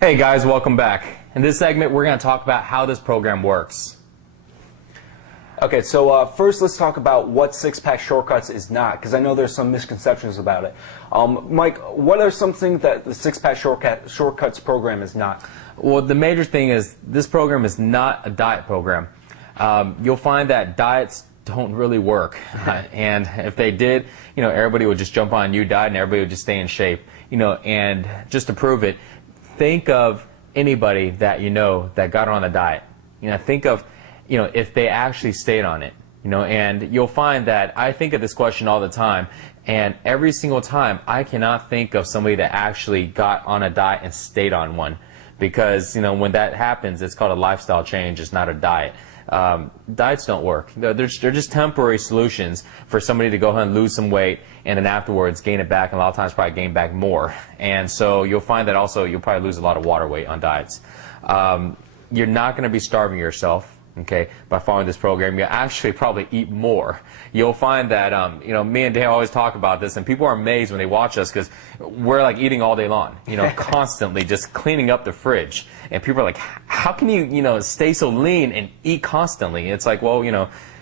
Hey guys, welcome back. In this segment, we're going to talk about how this program works. Okay, so first let's talk about what Six-Pack Shortcuts is not, because I know there's some misconceptions about it. Mike, what are some things that the Six-Pack Shortcuts program is not? Well, the major thing is this program is not a diet program. You'll find that diets don't really work, and if they did, everybody would just jump on a new diet and everybody would just stay in shape. And just to prove it, think of anybody that that got on a diet. Think of if they actually stayed on it, and you'll find that I think of this question all the time, and every single time I cannot think of somebody that actually got on a diet and stayed on one, because when that happens, it's called a lifestyle change. It's not a diet. Diets don't work. They're just temporary solutions for somebody to go ahead and lose some weight and then afterwards gain it back, and a lot of times probably gain back more. And so you'll find that also you'll probably lose a lot of water weight on diets. You're not going to be starving yourself, okay, by following this program. You'll actually probably eat more. You'll find that, me and Dan always talk about this, and people are amazed when they watch us because we're like eating all day long, constantly just cleaning up the fridge. And people are like, how can you, stay so lean and eat constantly? It's like, well,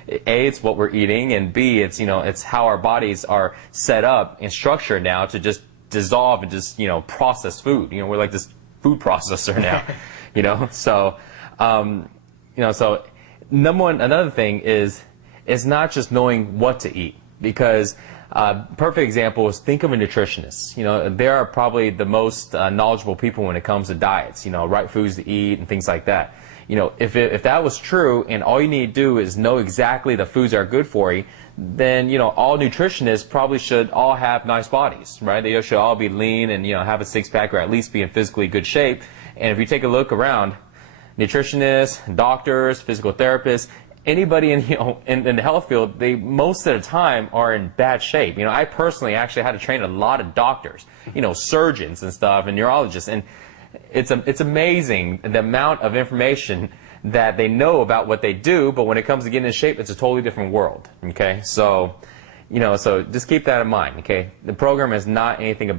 A, it's what we're eating, and B, it's, it's how our bodies are set up and structured now to just dissolve and just, process food. We're like this food processor now, so, so another thing is, it's not just knowing what to eat, because perfect example is think of a nutritionist. They are probably the most knowledgeable people when it comes to diets, right foods to eat and things like that. If that was true and all you need to do is know exactly the foods that are good for you, then all nutritionists probably should all have nice bodies, right? They should all be lean and have a six-pack or at least be in physically good shape. And if you take a look around, nutritionists, doctors, physical therapists, anybody in the health field, they most of the time are in bad shape. I personally actually had to train a lot of doctors, surgeons and stuff, and neurologists, and it's amazing the amount of information that they know about what they do, but when it comes to getting in shape, it's a totally different world. Okay, so so just keep that in mind. Okay, the program is not anything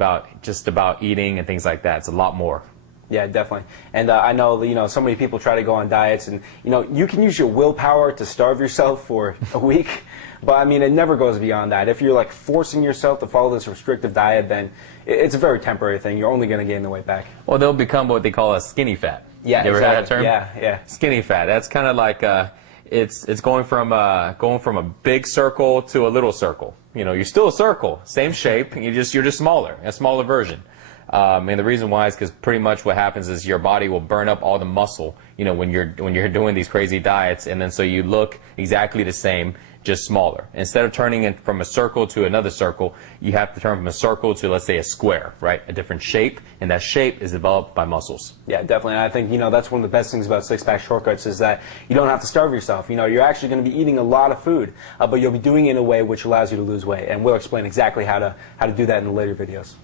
just about eating and things like that. It's a lot more. Yeah, definitely. And I know, so many people try to go on diets, and, you can use your willpower to starve yourself for a week, but, I mean, it never goes beyond that. If you're, like, forcing yourself to follow this restrictive diet, then it's a very temporary thing. You're only going to gain the weight back. Well, they'll become what they call a skinny fat. Yeah, you ever exactly. heard that term? Yeah. Skinny fat. That's kind of like, it's going from a big circle to a little circle. You're still a circle, same shape, you're just smaller, a smaller version. And the reason why is because pretty much what happens is your body will burn up all the muscle, when you're doing these crazy diets, and then so you look exactly the same, just smaller. Instead of turning it from a circle to another circle, you have to turn from a circle to, let's say, a square, right? A different shape, and that shape is developed by muscles. Yeah, definitely. And I think, that's one of the best things about Six-Pack Shortcuts is that you don't have to starve yourself. You're actually going to be eating a lot of food, but you'll be doing it in a way which allows you to lose weight. And we'll explain exactly how to do that in the later videos.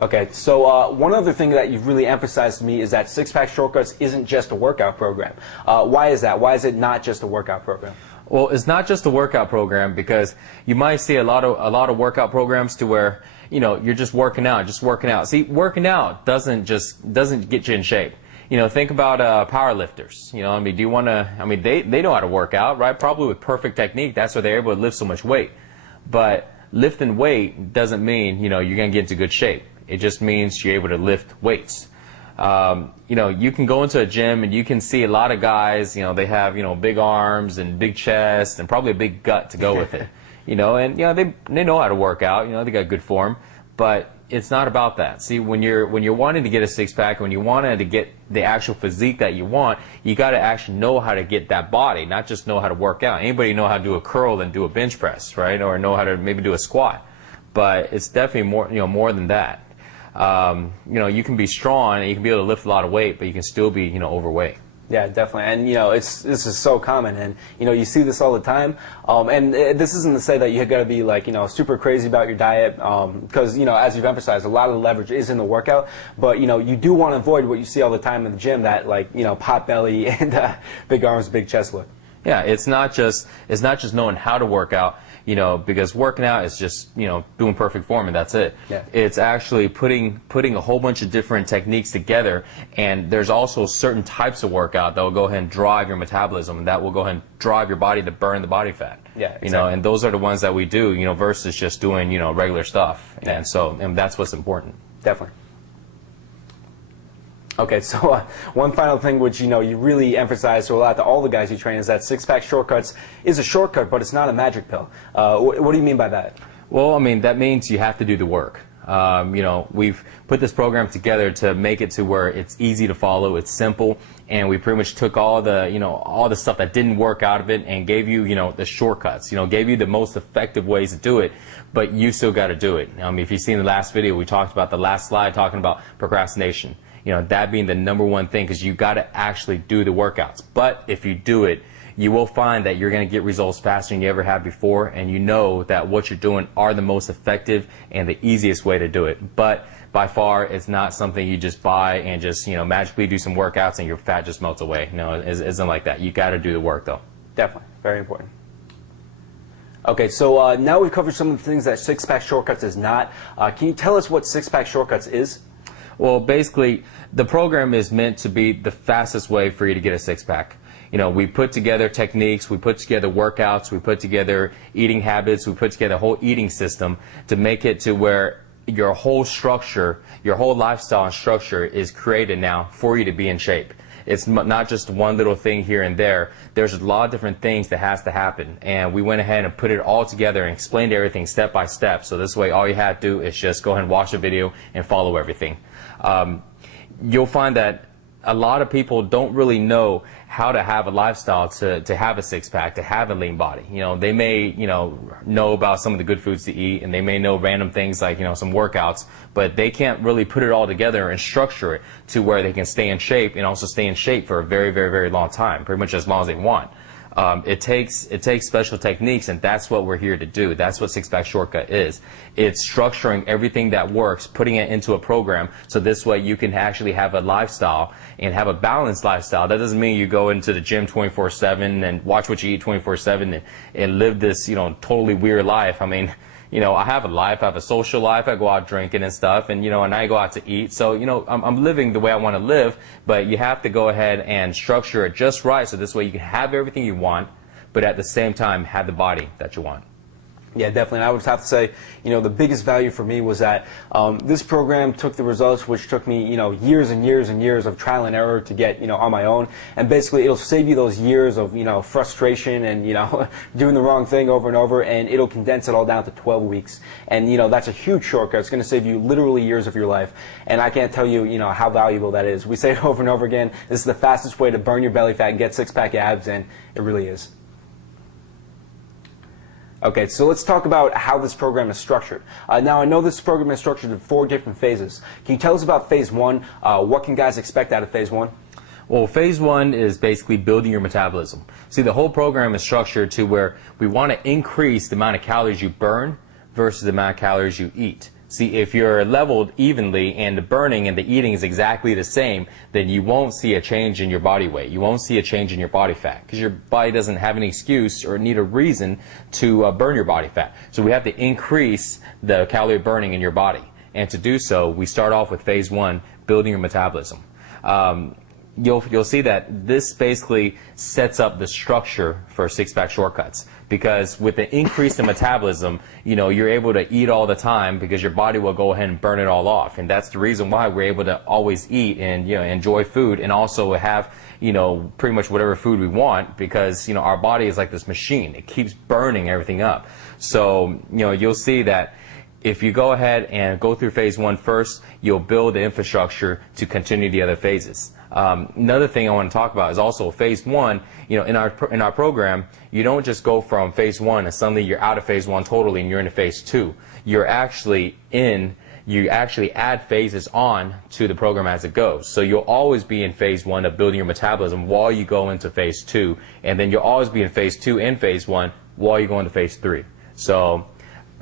Okay, so one other thing that you've really emphasized to me is that Six-Pack Shortcuts isn't just a workout program. Why is that? Why is it not just a workout program? Well, it's not just a workout program because you might see a lot of workout programs to where you're just working out. See, working out doesn't get you in shape. Think about power lifters. Do you want to? They know how to work out, right? Probably with perfect technique. That's why they're able to lift so much weight. But lifting weight doesn't mean you're going to get into good shape. It just means you're able to lift weights. You can go into a gym and you can see a lot of guys, they have, big arms and big chest and probably a big gut to go with it. And they know how to work out, they got good form, but it's not about that. See, when you're wanting to get a six-pack, when you wanted to get the actual physique that you want, you got to actually know how to get that body, not just know how to work out. Anybody know how to do a curl and do a bench press, right? Or know how to maybe do a squat. But it's definitely more than that. You can be strong and you can be able to lift a lot of weight, but you can still be, overweight. Yeah, definitely. And, this is so common. And, you see this all the time. And this isn't to say that you got to be, like, super crazy about your diet. Because, as you've emphasized, a lot of the leverage is in the workout. But, you do want to avoid what you see all the time in the gym, that, like, pot belly and big arms, big chest look. Yeah, it's not just knowing how to work out, because working out is just, doing perfect form and that's it. Yeah. It's actually putting a whole bunch of different techniques together, and there's also certain types of workout that will go ahead and drive your metabolism, and that will go ahead and drive your body to burn the body fat. Yeah, exactly. And those are the ones that we do, versus just doing, regular stuff. Yeah. And that's what's important. Definitely. Okay, so one final thing which you really emphasize to a lot to all the guys you train is that Six-Pack Shortcuts is a shortcut, but it's not a magic pill. What do you mean by that? Well, I mean, that means you have to do the work. We've put this program together to make it to where it's easy to follow, it's simple, and we pretty much took all the stuff that didn't work out of it and gave you, the shortcuts, gave you the most effective ways to do it, but you still got to do it. If you've seen the last video, we talked about the last slide talking about procrastination. That being the number one thing, because you got to actually do the workouts. But if you do it, you will find that you're going to get results faster than you ever have before, and you know that what you're doing are the most effective and the easiest way to do it. But by far, it's not something you just buy and just magically do some workouts and your fat just melts away. No, it isn't like that. You got to do the work, though. Definitely, very important. Okay, so now we've covered some of the things that Six-Pack Shortcuts is not. Can you tell us what Six-Pack Shortcuts is? Well, basically, the program is meant to be the fastest way for you to get a six-pack. We put together techniques, we put together workouts, we put together eating habits, we put together a whole eating system to make it to where your whole structure, your whole lifestyle and structure is created now for you to be in shape. It's not just one little thing here and there. There's a lot of different things that has to happen. And we went ahead and put it all together and explained everything step by step. So this way all you have to do is just go ahead and watch the video and follow everything. You'll find that a lot of people don't really know how to have a lifestyle to have a six-pack, to have a lean body. They may, know about some of the good foods to eat, and they may know random things like, some workouts, but they can't really put it all together and structure it to where they can stay in shape and also stay in shape for a very, very, very long time, pretty much as long as they want. It takes special techniques, and that's what we're here to do. That's what Six-Pack Shortcut is. It's structuring everything that works, putting it into a program, so this way you can actually have a lifestyle and have a balanced lifestyle. That doesn't mean you go into the gym 24/7 and watch what you eat 24/7 and live this, totally weird life. I mean, I have a life, I have a social life, I go out drinking and stuff, and, and I go out to eat. So, I'm living the way I want to live, but you have to go ahead and structure it just right, so this way you can have everything you want, but at the same time have the body that you want. Yeah, definitely. And I would have to say, the biggest value for me was that this program took the results, which took me, years and years and years of trial and error to get, on my own. And basically, it'll save you those years of, frustration and, doing the wrong thing over and over, and it'll condense it all down to 12 weeks. And, that's a huge shortcut. It's going to save you literally years of your life. And I can't tell you, how valuable that is. We say it over and over again. This is the fastest way to burn your belly fat and get six-pack abs, and it really is. Okay, so let's talk about how this program is structured. Now, I know this program is structured in 4 different phases. Can you tell us about phase 1? What can guys expect out of phase 1? Well, phase 1 is basically building your metabolism. See, the whole program is structured to where we want to increase the amount of calories you burn versus the amount of calories you eat. See, if you're leveled evenly and the burning and the eating is exactly the same, then you won't see a change in your body weight. You won't see a change in your body fat because your body doesn't have any excuse or need a reason to burn your body fat. So we have to increase the calorie burning in your body. And to do so, we start off with phase 1, building your metabolism. You'll see that this basically sets up the structure for Six-Pack Shortcuts, because with the increase in metabolism, you're able to eat all the time because your body will go ahead and burn it all off. And that's the reason why we're able to always eat and enjoy food, and also have pretty much whatever food we want, because our body is like this machine. It keeps burning everything up. So you'll see that if you go ahead and go through phase 1 first, you'll build the infrastructure to continue the other phases. Another thing I want to talk about is also phase 1. In our program, you don't just go from phase 1 and suddenly you're out of phase 1 totally and you're into phase 2. You actually add phases on to the program as it goes. So you'll always be in phase 1 of building your metabolism while you go into phase 2, and then you'll always be in phase 2 and phase 1 while you go into phase 3. So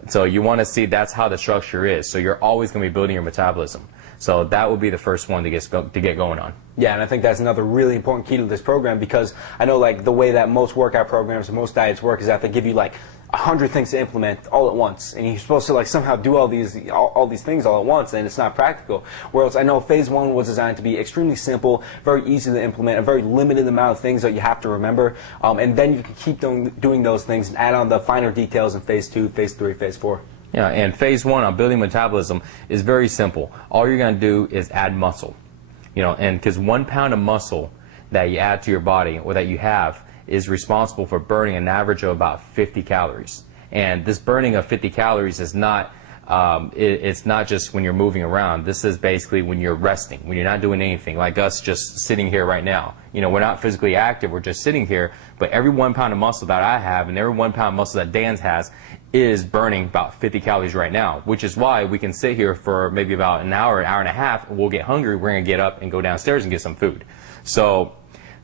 So you want to see that's how the structure is. So you're always going to be building your metabolism. So that would be the first one to get going on. Yeah, and I think that's another really important key to this program, because I know like the way that most workout programs and most diets work is that they give you like 100 things to implement all at once, and you're supposed to like somehow do all these things all at once, and it's not practical. Whereas I know phase 1 was designed to be extremely simple, very easy to implement, a very limited amount of things that you have to remember, and then you can keep doing those things and add on the finer details in phase 2, phase 3, phase 4. Yeah, and phase 1 on building metabolism is very simple. All you're going to do is add muscle. And because 1 pound of muscle that you add to your body, or that you have, is responsible for burning an average of about 50 calories. And this burning of 50 calories is not, it's not just when you're moving around. This is basically when you're resting, when you're not doing anything, like us just sitting here right now. We're not physically active, we're just sitting here, but every 1 pound of muscle that I have and every 1 pound of muscle that Dan's has is burning about 50 calories right now, which is why we can sit here for maybe about an hour and a half, and we'll get hungry, we're going to get up and go downstairs and get some food. So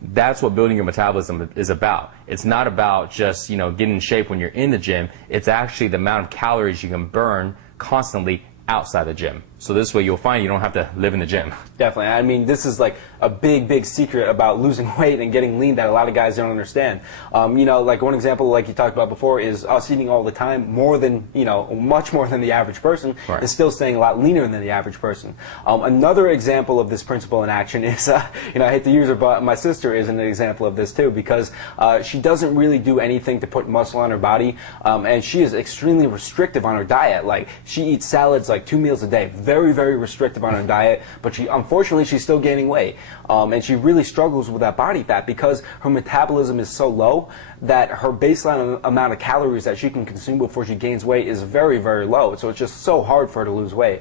that's what building your metabolism is about. It's not about just, getting in shape when you're in the gym. It's actually the amount of calories you can burn constantly outside the gym. So this way you'll find you don't have to live in the gym. Definitely. I mean, this is like a big secret about losing weight and getting lean that a lot of guys don't understand. Like one example, like you talked about before, is us eating all the time, more than, much more than the average person, right, and still staying a lot leaner than the average person. Another example of this principle in action is, I hate to use her, but my sister is an example of this too, because she doesn't really do anything to put muscle on her body, and she is extremely restrictive on her diet. Like, she eats salads like 2 meals a day, very restrictive on her diet, but unfortunately she's still gaining weight, and she really struggles with that body fat because her metabolism is so low that her baseline amount of calories that she can consume before she gains weight is very low. So it's just so hard for her to lose weight.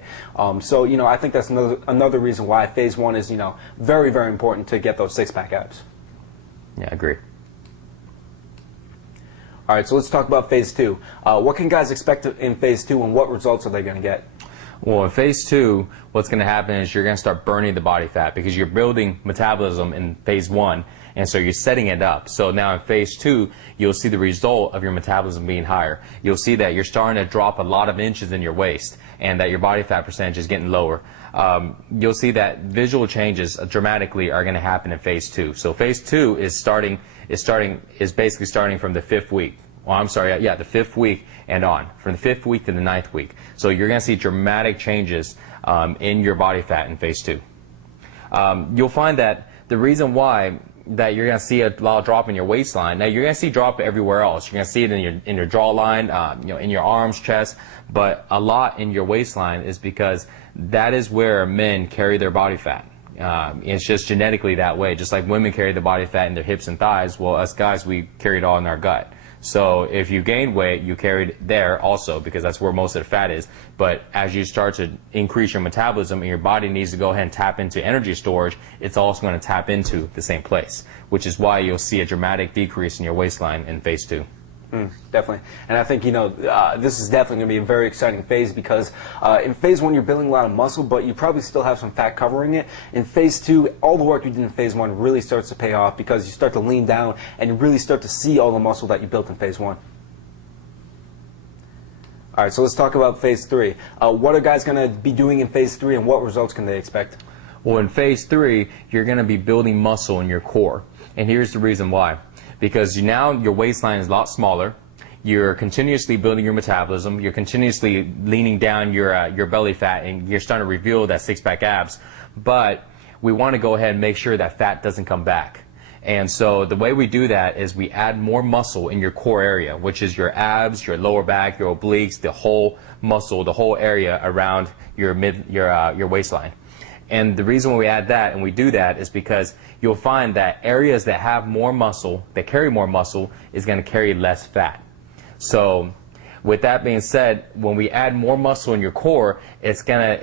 So I think that's another reason why phase 1 is very important to get those 6-pack abs. Yeah, I agree. All right, so let's talk about phase 2. What can guys expect in phase 2, and what results are they going to get? Well, in phase 2, what's going to happen is you're going to start burning the body fat, because you're building metabolism in phase 1, and so you're setting it up. So now in phase 2, you'll see the result of your metabolism being higher. You'll see that you're starting to drop a lot of inches in your waist, and that your body fat percentage is getting lower. You'll see that visual changes dramatically are going to happen in phase 2. So phase 2 is basically starting from the 5th week. Well, I'm sorry, yeah, the 5th week and on, from the 5th week to the 9th week. So you're going to see dramatic changes in your body fat in phase 2. You'll find that the reason why that you're going to see a lot of drop in your waistline, now you're going to see drop everywhere else. You're going to see it in your jawline, in your arms, chest, but a lot in your waistline is because that is where men carry their body fat. It's just genetically that way. Just like women carry the body fat in their hips and thighs, well, us guys, we carry it all in our gut. So if you gain weight, you carry it there also, because that's where most of the fat is. But as you start to increase your metabolism and your body needs to go ahead and tap into energy storage, it's also going to tap into the same place, which is why you'll see a dramatic decrease in your waistline in phase 2. Definitely. And I think, this is definitely going to be a very exciting phase, because in phase 1 you're building a lot of muscle, but you probably still have some fat covering it. In phase 2, all the work you did in phase 1 really starts to pay off, because you start to lean down and you really start to see all the muscle that you built in phase 1. All right, so let's talk about phase 3. What are guys going to be doing in phase 3, and what results can they expect? Well, in phase 3, you're going to be building muscle in your core. And here's the reason why. Because now your waistline is a lot smaller, you're continuously building your metabolism, you're continuously leaning down your belly fat, and you're starting to reveal that 6-pack abs. But we want to go ahead and make sure that fat doesn't come back. And so the way we do that is we add more muscle in your core area, which is your abs, your lower back, your obliques, the whole muscle, the whole area around your waistline. And the reason why we add that and we do that is because you'll find that areas that have more muscle, that carry more muscle, is going to carry less fat. So with that being said, when we add more muscle in your core, it's gonna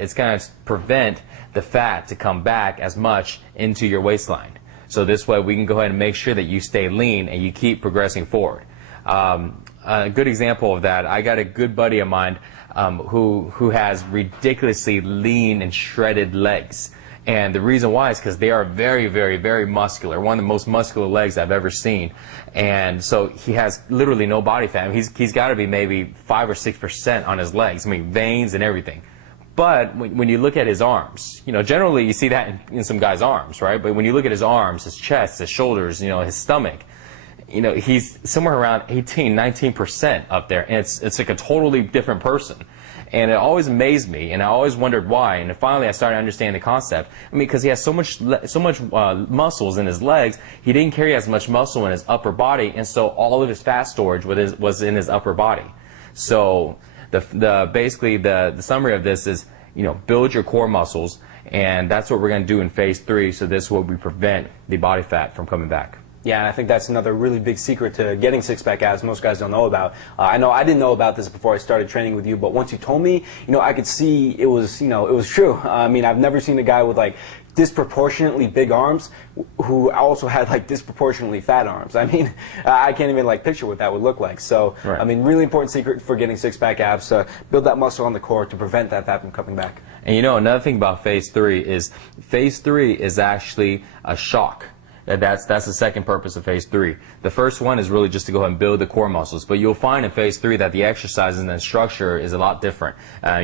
prevent the fat to come back as much into your waistline. So this way we can go ahead and make sure that you stay lean and you keep progressing forward. A good example of that, I got a good buddy of mine who has ridiculously lean and shredded legs. And the reason why is because they are very, very, very muscular. One of the most muscular legs I've ever seen. And so he has literally no body fat. He's got to be maybe 5 or 6% on his legs. I mean, veins and everything. But when you look at his arms, you know, generally you see that in some guys' arms, right? But when you look at his arms, his chest, his shoulders, you know, his stomach, you know, he's somewhere around 18, 19% up there. And it's like a totally different person. And it always amazed me, and I always wondered why. And finally, I started understanding the concept. I mean, because he has so much muscles in his legs, he didn't carry as much muscle in his upper body, and so all of his fat storage was in his upper body. So basically the summary of this is, you know, build your core muscles, and that's what we're going to do in phase 3. So this will prevent the body fat from coming back. Yeah, and I think that's another really big secret to getting six-pack abs most guys don't know about. I know I didn't know about this before I started training with you, but once you told me, you know, I could see it was, you know, it was true. I mean, I've never seen a guy with like disproportionately big arms who also had like disproportionately fat arms. I mean, I can't even like picture what that would look like. So, right. I mean, really important secret for getting six-pack abs to build that muscle on the core to prevent that fat from coming back. And you know, another thing about phase 3 is actually a shock. That's the second purpose of phase 3. The first one is really just to go ahead and build the core muscles, but you'll find in phase 3 that the exercises and the structure is a lot different.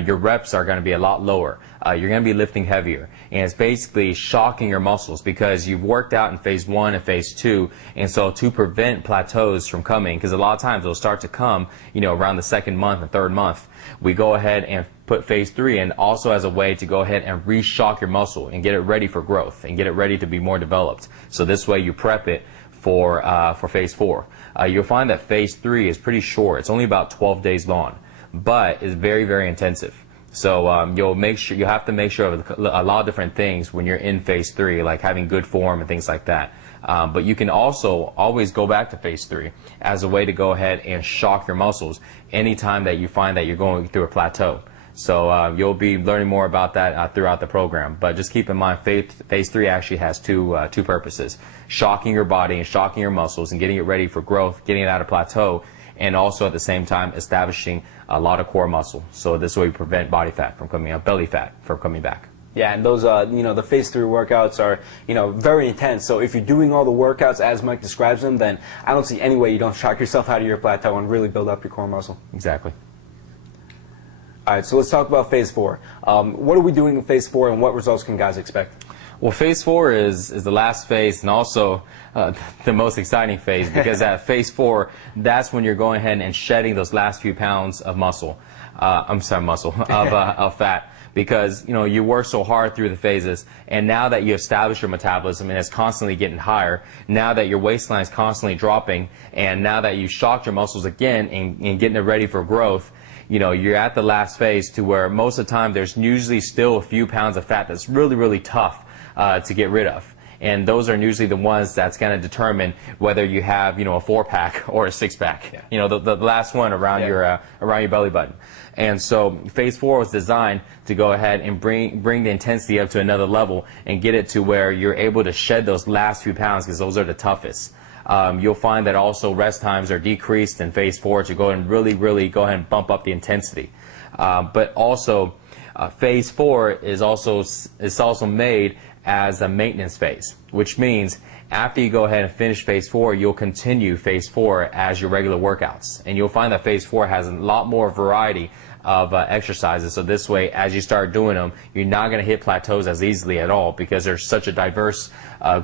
Your reps are going to be a lot lower. You're going to be lifting heavier, and it's basically shocking your muscles because you've worked out in phase 1 and phase 2, and so to prevent plateaus from coming, because a lot of times they'll start to come, you know, around the second month and third month, we go ahead and put phase 3 in also as a way to go ahead and re-shock your muscle and get it ready for growth and get it ready to be more developed. So this way you prep it for phase 4. You'll find that phase 3 is pretty short. It's only about 12 days long, but it's very, very intensive. So you'll have to make sure of a lot of different things when you're in phase 3, like having good form and things like that. But you can also always go back to phase 3 as a way to go ahead and shock your muscles anytime that you find that you're going through a plateau. So you'll be learning more about that throughout the program. But just keep in mind, phase 3 actually has two purposes: shocking your body and shocking your muscles and getting it ready for growth, getting it out of plateau, and also at the same time establishing a lot of core muscle. So this way we prevent body fat from coming up, belly fat from coming back. Yeah, and those, you know, the phase 3 workouts are, you know, very intense. So if you're doing all the workouts as Mike describes them, then I don't see any way you don't shock yourself out of your plateau and really build up your core muscle. Exactly. All right, so let's talk about phase 4. What are we doing in phase 4, and what results can guys expect? Well, phase 4 is the last phase and also the most exciting phase, because at phase 4, that's when you're going ahead and shedding those last few pounds of muscle. Of fat. Because, you know, you work so hard through the phases, and now that you establish your metabolism and it's constantly getting higher, now that your waistline is constantly dropping, and now that you shocked your muscles again and getting it ready for growth, you know, you're at the last phase to where most of the time there's usually still a few pounds of fat that's really, really tough to get rid of. And those are usually the ones that's going to determine whether you have, you know, a 4-pack or a 6-pack. Yeah. You know, the last one around your belly button. And so phase 4 was designed to go ahead and bring the intensity up to another level and get it to where you're able to shed those last few pounds, because those are the toughest. You'll find that also rest times are decreased in phase 4 to go and really go ahead and bump up the intensity. But also phase 4 is also made as a maintenance phase, which means after you go ahead and finish phase 4, you'll continue phase 4 as your regular workouts. And you'll find that phase 4 has a lot more variety of exercises. So this way, as you start doing them, you're not going to hit plateaus as easily at all, because there's such a diverse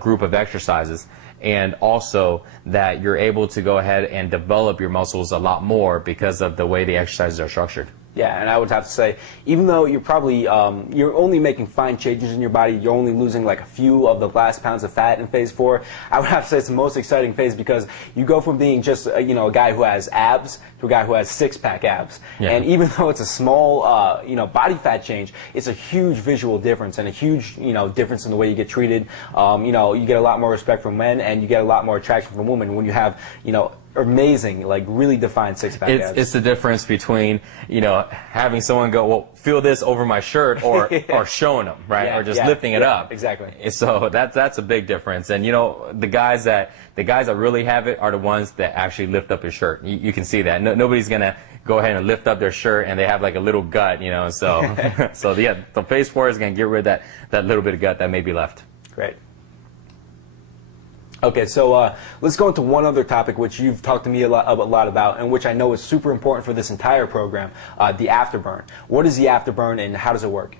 group of exercises. And also that you're able to go ahead and develop your muscles a lot more because of the way the exercises are structured. Yeah, and I would have to say, even though you're probably, you're only making fine changes in your body, you're only losing like a few of the last pounds of fat in phase 4, I would have to say it's the most exciting phase, because you go from being just, you know, a guy who has abs to a guy who has 6-pack abs. Yeah. And even though it's a small, you know, body fat change, it's a huge visual difference and a huge, you know, difference in the way you get treated. You know, you get a lot more respect from men, and you get a lot more attraction from women when you have, you know, amazing, like really defined 6-pack abs. It's the difference between, you know, having someone go, well, feel this over my shirt, or or showing them, right, or just lifting it up. Exactly. So that's a big difference. And you know, the guys that really have it are the ones that actually lift up your shirt. You can see that. Nobody's gonna go ahead and lift up their shirt and they have like a little gut, you know. So, so yeah, the phase 4 is going to get rid of that little bit of gut that may be left. Great. Okay, so let's go into one other topic which you've talked to me a lot about, and which I know is super important for this entire program, the afterburn. What is the afterburn and how does it work?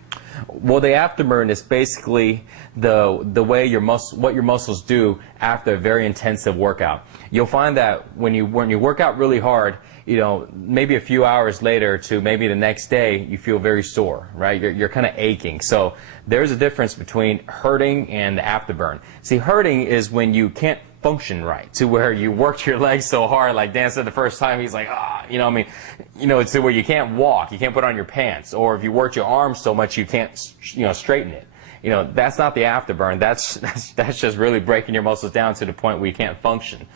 Well, the afterburn is basically the way what your muscles do after a very intensive workout. You'll find that when you work out really hard, you know, maybe a few hours later to maybe the next day, you feel very sore, right? You're kind of aching. So there's a difference between hurting and the afterburn. See, hurting is when you can't function right, to where you worked your legs so hard, like Dan said the first time, he's like, you know, I mean, you know, it's to where you can't walk, you can't put on your pants, or if you worked your arms so much you can't, you know, straighten it. You know, that's not the afterburn. That's just really breaking your muscles down to the point where you can't function.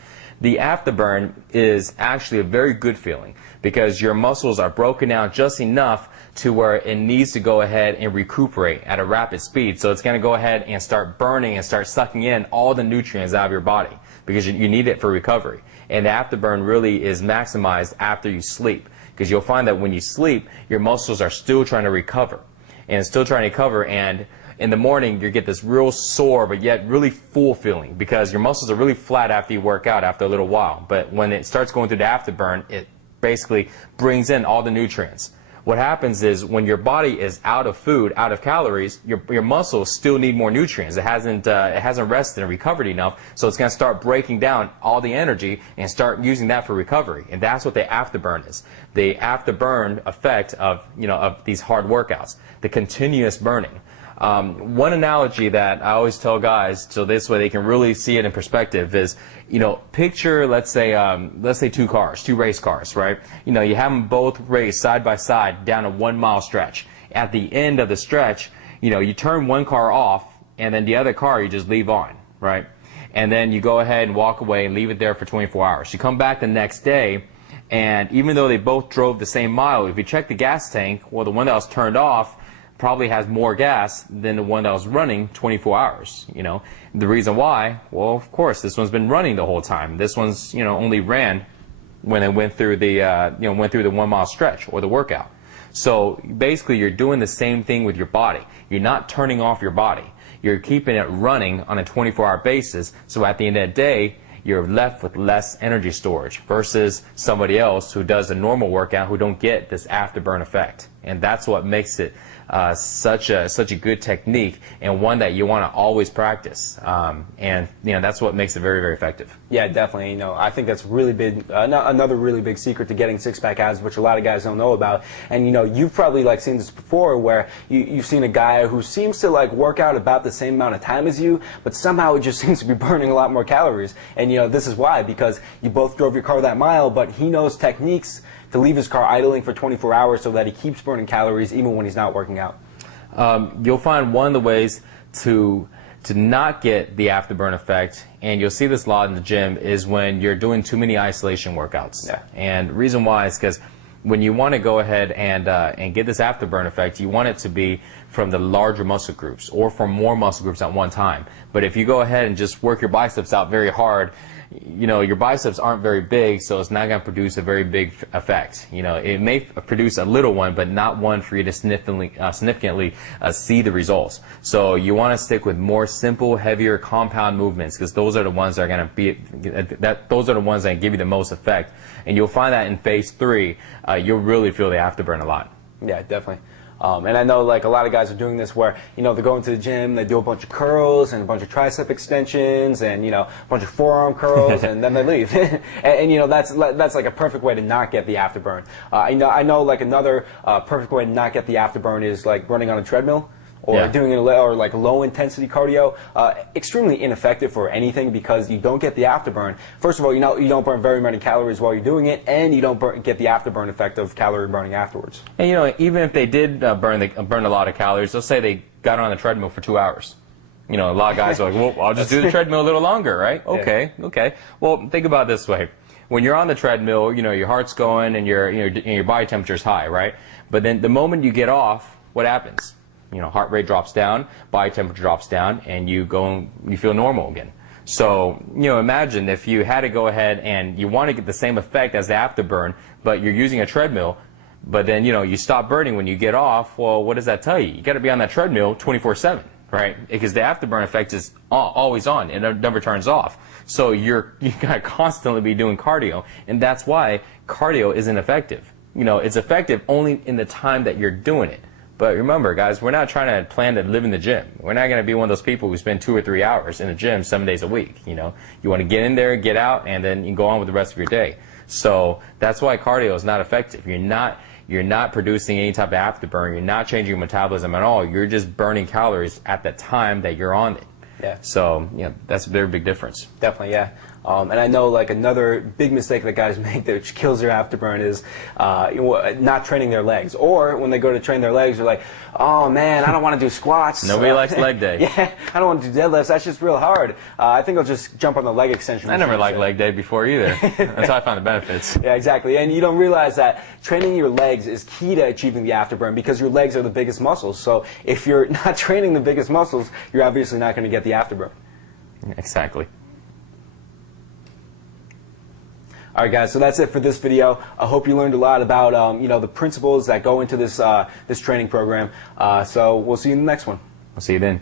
The afterburn is actually a very good feeling because your muscles are broken down just enough to where it needs to go ahead and recuperate at a rapid speed. So it's going to go ahead and start burning and start sucking in all the nutrients out of your body because you need it for recovery. And the afterburn really is maximized after you sleep, because you'll find that when you sleep, your muscles are still trying to recover and still trying to recover, and in the morning you get this real sore but yet really full feeling because your muscles are really flat after you work out after a little while. But when it starts going through the afterburn, it basically brings in all the nutrients. What happens is when your body is out of food, out of calories, your muscles still need more nutrients. It hasn't rested and recovered enough, so it's going to start breaking down all the energy and start using that for recovery. And that's what the afterburn is. The afterburn effect of, you know, of these hard workouts, the continuous burning. One analogy that I always tell guys, so this way they can really see it in perspective, is, you know, picture, let's say two race cars, right? You know, you have them both race side by side down a 1 mile stretch. At the end of the stretch, you know, you turn one car off and then the other car you just leave on, right? And then you go ahead and walk away and leave it there for 24 hours. You come back the next day, and even though they both drove the same mile, if you check the gas tank, well, the one that was turned off probably has more gas than the one that was running 24 hours, you know. The reason why, well, of course, this one's been running the whole time. This one's, you know, only ran when it went through the, went through the 1 mile stretch or the workout. So basically you're doing the same thing with your body. You're not turning off your body. You're keeping it running on a 24-hour basis, so at the end of the day, you're left with less energy storage versus somebody else who does a normal workout who don't get this afterburn effect. And that's what makes it such a good technique, and one that you want to always practice. And you know, that's what makes it very, very effective. Yeah, definitely. You know, I think that's really big. Another really big secret to getting six-pack abs, which a lot of guys don't know about. And you know, you've probably like seen this before, where you've seen a guy who seems to like work out about the same amount of time as you, but somehow it just seems to be burning a lot more calories. And you know, this is why, because you both drove your car that mile, but he knows techniques to leave his car idling for 24 hours so that he keeps burning calories even when he's not working out. You'll find one of the ways to not get the afterburn effect, and you'll see this a lot in the gym, is when you're doing too many isolation workouts. Yeah. And the reason why is because when you want to go ahead and get this afterburn effect, you want it to be from the larger muscle groups or from more muscle groups at one time. But if you go ahead and just work your biceps out very hard, you know, your biceps aren't very big, so it's not going to produce a very big effect. You know, it may produce a little one, but not one for you to significantly see the results. So you want to stick with more simple, heavier, compound movements, because those are the ones that are going to be those are the ones that give you the most effect. And you'll find that in phase 3, you'll really feel the afterburn a lot. Yeah, definitely. And I know like a lot of guys are doing this where, you know, they're going to the gym, they do a bunch of curls and a bunch of tricep extensions and, you know, a bunch of forearm curls, and then they leave. and you know, that's like a perfect way to not get the afterburn. I know like another perfect way to not get the afterburn is like running on a treadmill. Or doing it, or like low intensity cardio. Extremely ineffective for anything because you don't get the afterburn. First of all, you don't burn very many calories while you're doing it, and you don't get the afterburn effect of calorie burning afterwards. And you know, even if they did burn a lot of calories, let's say they got on the treadmill for 2 hours. You know, a lot of guys are like, well, I'll just do the treadmill a little longer, right? Okay, okay. Well, think about it this way. When you're on the treadmill, you know, your heart's going and your body temperature's high, right? But then the moment you get off, what happens? You know, heart rate drops down, body temperature drops down, and you feel normal again. So, imagine if you had to go ahead and you want to get the same effect as the afterburn, but you're using a treadmill, but then, you stop burning when you get off. Well, what does that tell you? You got to be on that treadmill 24/7, right? Because the afterburn effect is always on and it never turns off. So you got to constantly be doing cardio, and that's why cardio isn't effective. It's effective only in the time that you're doing it. But remember, guys, we're not trying to plan to live in the gym. We're not going to be one of those people who spend 2 or 3 hours in the gym 7 days a week. You want to get in there, get out, and then you go on with the rest of your day. So that's why cardio is not effective. You're not producing any type of afterburn. You're not changing your metabolism at all. You're just burning calories at the time that you're on it. Yeah. So, that's a very big difference. Definitely, yeah. And I know like another big mistake that guys make that which kills their afterburn is not training their legs. Or when they go to train their legs, they're like, oh man, I don't want to do squats. Nobody likes leg day. Yeah, I don't want to do deadlifts. That's just real hard. I think I'll just jump on the leg extension. I never liked leg day before either. That's how I found the benefits. Yeah, exactly. And you don't realize that training your legs is key to achieving the afterburn because your legs are the biggest muscles. So if you're not training the biggest muscles, you're obviously not going to get the afterburn. Exactly. All right, guys, so that's it for this video. I hope you learned a lot about the principles that go into this this training program. So we'll see you in the next one. I'll see you then.